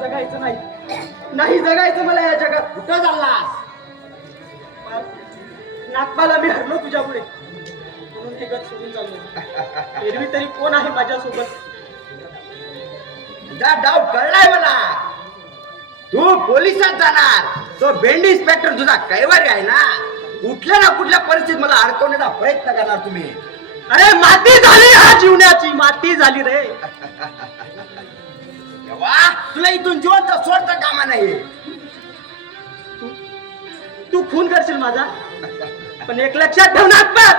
जगायचं नाही, नाही जगायचं मला या जगात. कुठं चाललास? नागपाला मी हरलो तुझ्यामुळे, म्हणून हे गत सोडून चाललो. एरवी तरी कोण आहे माझ्यासोबत? तुझा डाव कळलाय मला. तू पोलिसात जाणार. तो भेंडी इन्स्पेक्टर तुझा कैवारी आहे ना. कुठल्या ना कुठल्या परिस्थितीत मला अडकवण्याचा प्रयत्न करणार तुम्ही. अरे माती झाली हा जीवनाची, माती झाली रे. तेव्हा तुला इथून जिवंत सोडता कामा नाही. तू खून करशील माझा, पण एक लक्षात ठेवणार पण,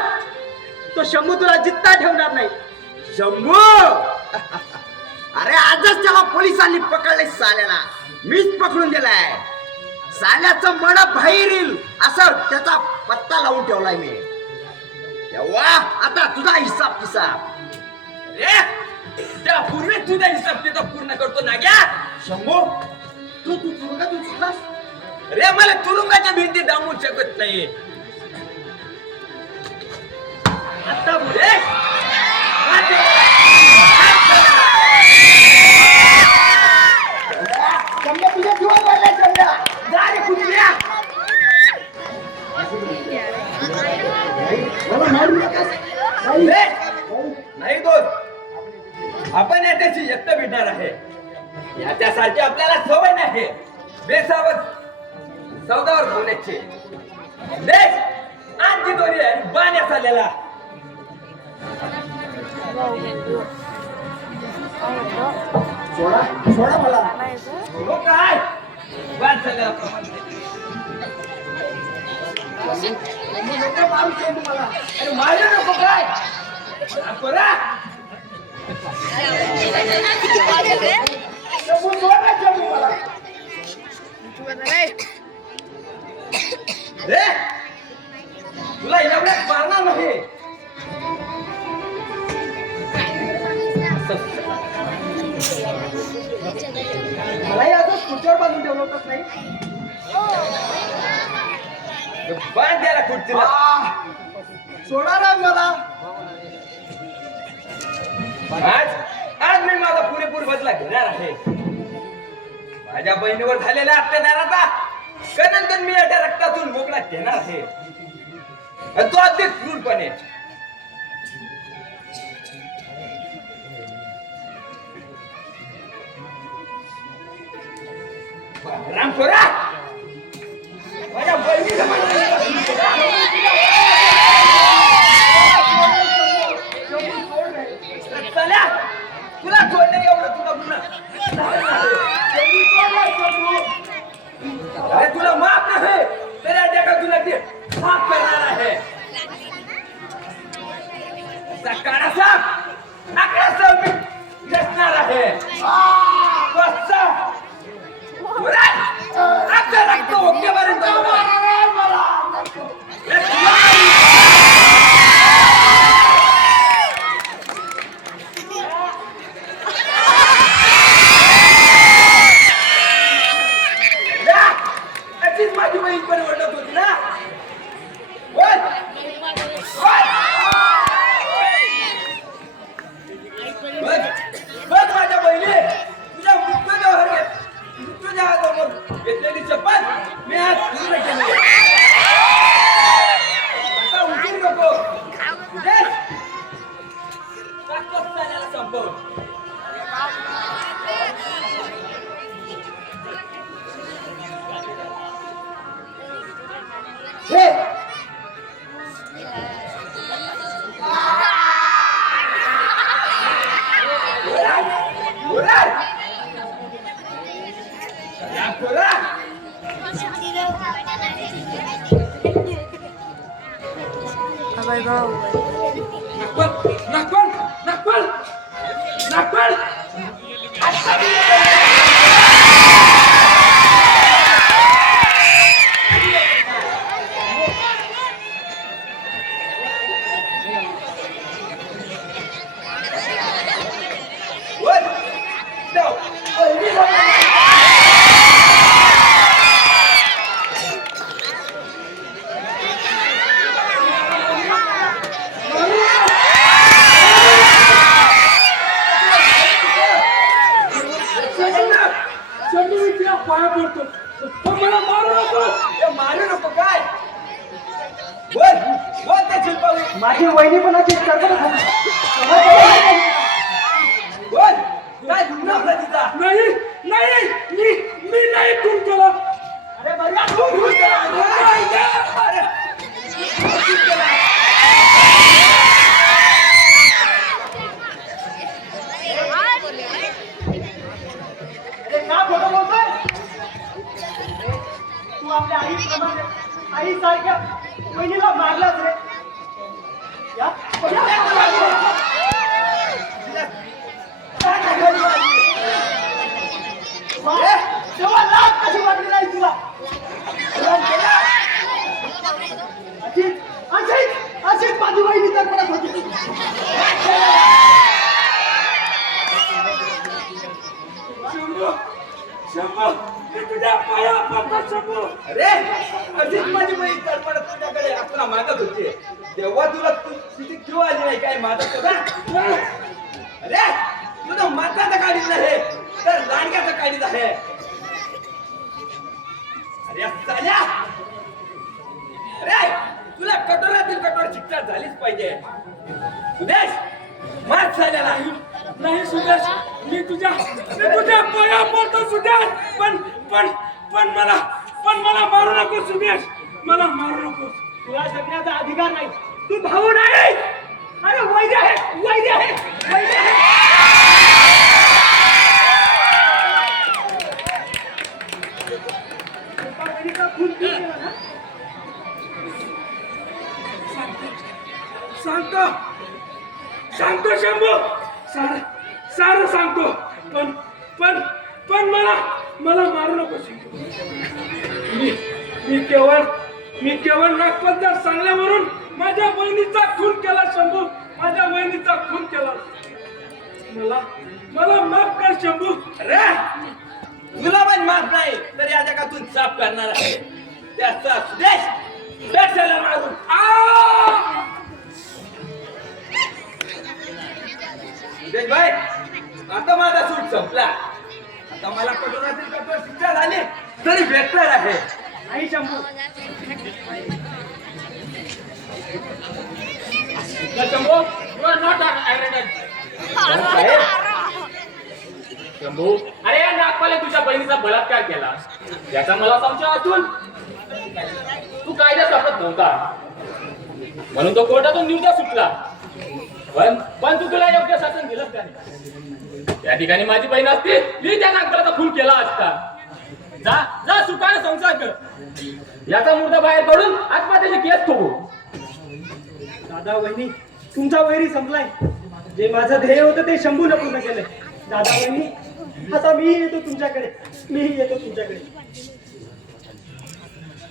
तो शंभू तुला जित्ता ठेवणार नाही. शंभू? अरे आजच त्याला पोलिसांनी पकडले. साल्याला मीच पकडून दिलाय. साल्याचं मन बाहेर येईल असं त्याचा पत्ता लावून ठेवलाय मी. तेव्हा आता तुझा हिसाब किसाब. त्यापूर्वी तुझा हिसाब तिथं पूर्ण करतो ना घ्या. शंभू तू तू तुरुंगातून सुटलास? रे मला तुरुंगाच्या भिंती दामू शकत नाही. आता बोल. शंभू तुझ्या जीवन पडलाय. शंभू जा रे कुत्र्या. नाही दोस्त, आपण याच्याशी एकटं भेटणार आहे. याच्यासारखी आपल्याला सवय नाही बेसावत सौदावर बोलायची. देश आणखी दोरी आहे बाण्यात आलेला. सोडा सोडा मला. हो काय बाण सगळ्याप्रमाणे. अरे मारू नको काय बरा. तुला एवढ्यात मारणार नाही. मलाही असं खुर्चीवर बांधून ठेवलं होतंच नाही. बाण द्यायला खुर्चीला. सोडा ना मला. आज मी माझा पुरेपूर बदला घेणार आहे. माझ्या बहिणीवर झालेल्या अत्याचाराचा कनंतर मी याच्या रक्तातून मोकळा घेणार आहे. तो अगदी क्रूरपणे. रामखोरा माझ्या बहिणीला चला तुला सोडलं एवढं तुला गुन्हा. अरे तुला माफ नाही तर या जगात तुला ते माफ करणार आहे. काळाचा आकडाचा मी नसणार आहे. आपल्या रक्त ओकेपर्यंत अशीच माझी बहीण पण ओरडत होती ना. बघ माझ्या बहिणी तुझ्या मृत्यूच्या हातावर घेतलेली शपथ मी आज पूर्ण केली. आता उशीर नको. संपव. पाया पडतो पण मला मारू नको. ए, मारू नको काय बोल बोल त्या शिल्पावी माझी वहिनी पण अशी गडबड झाली. बोल काय गुन्हा होता तिचा नाही नाही मी नाही खून केला. अरे बघा तू खून केला. नाही, अरे, खून केला. अरे का खोटं बोलतोय तू आपल्या आईप्रमाणे आईसारख्या बहिणीला मारलाच रे या तेव्हा लाज कशी वाटली नाही तुला अशीच माझी बहिणी तर पडत होती. शंभू शंभू मी तुझ्या पाया पडतो शंभू. अरे अशीच माझी बहीण तडपडत तुझ्याकडे आपला मागत होती तेव्हा तुला तिथे क्यू आली नाही काय मागत होता अरे तुझं माताचं काढीत नाही तर लाडक्याचं काढीत आहे अरे साल्या अरे तुला कठोरातील कठोर शिक्षा झालीच पाहिजे सुदेश मार साल्याला नाही सुदेश मी तुझ्या पाया पडतो सुदेश पण मला मारू नको सुदेश मला मारू नको. तुला जगण्याचा अधिकार नाही तू भाऊ नाही अरे वैद्य आहे वैद्य आहे वैद्य आहे. एका बहिणीचा खून तू केला ना? सांगतो शंभू सारं सांगतो पण मला मारू नको शंभू. मी केवळ नागपंथात सांगल्यावरून माझ्या बहिणीचा खून केला शंभू. माझ्या बहिणीचा खून केला. मला माफ कर शंभू. अरे तुला पण माफ नाही तर या जगातून साफ करणार आहे त्याचा सुदेश त्याला मारून सुदेश भाई आता माझा सूट संपला आता मला कठोरातील कठोर शिक्षा झाली तरी बेहतर आहे आई Shambhu Shambhu you are not Shambhu अरे या नागपाले तुझ्या बहिणीचा बलात्कार केला याचा मला संशय असून तू कायदा सापडत नव्हता म्हणून तो कोर्टातून निर्णय सुटला पण तू तुला योग्य शासन दिलंच का नाही. त्या ठिकाणी माझी बहीण असती मी त्या नागपालाचा खून केला असता. जा सुखाने संसार कर याचा मुर्दा बाहेर काढून आत्महत्येची केस ठोकू. दादा वहिनी तुमचा वैरी संपलाय जे माझं ध्येय होतं ते शंभूने पूर्ण केलंय. दादा वहिनी आता मी येतो तुमच्याकडे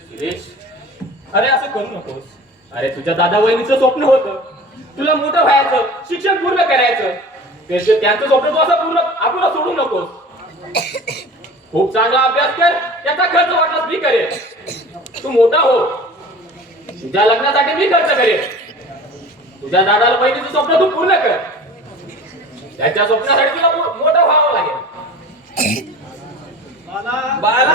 सुरेश अरे असं करू नकोस. अरे तुझ्या दादा वहिनीचं स्वप्न होतं तुला मोठं व्हायचं शिक्षण पूर्ण करायचं त्यांचं स्वप्न तू असं पूर्ण आपल्याला सोडू नकोस. खूप चांगला अभ्यास कर त्याचा खर्च वाटला मी करेल. तू मोठा हो तुझ्या लग्नासाठी मी खर्च करेल. तुझ्या दादाला बहिणीचं स्वप्न तू पूर्ण कर. त्याच्या स्वप्नासाठी तुला मोठं व्हावं लागेल. मला बाला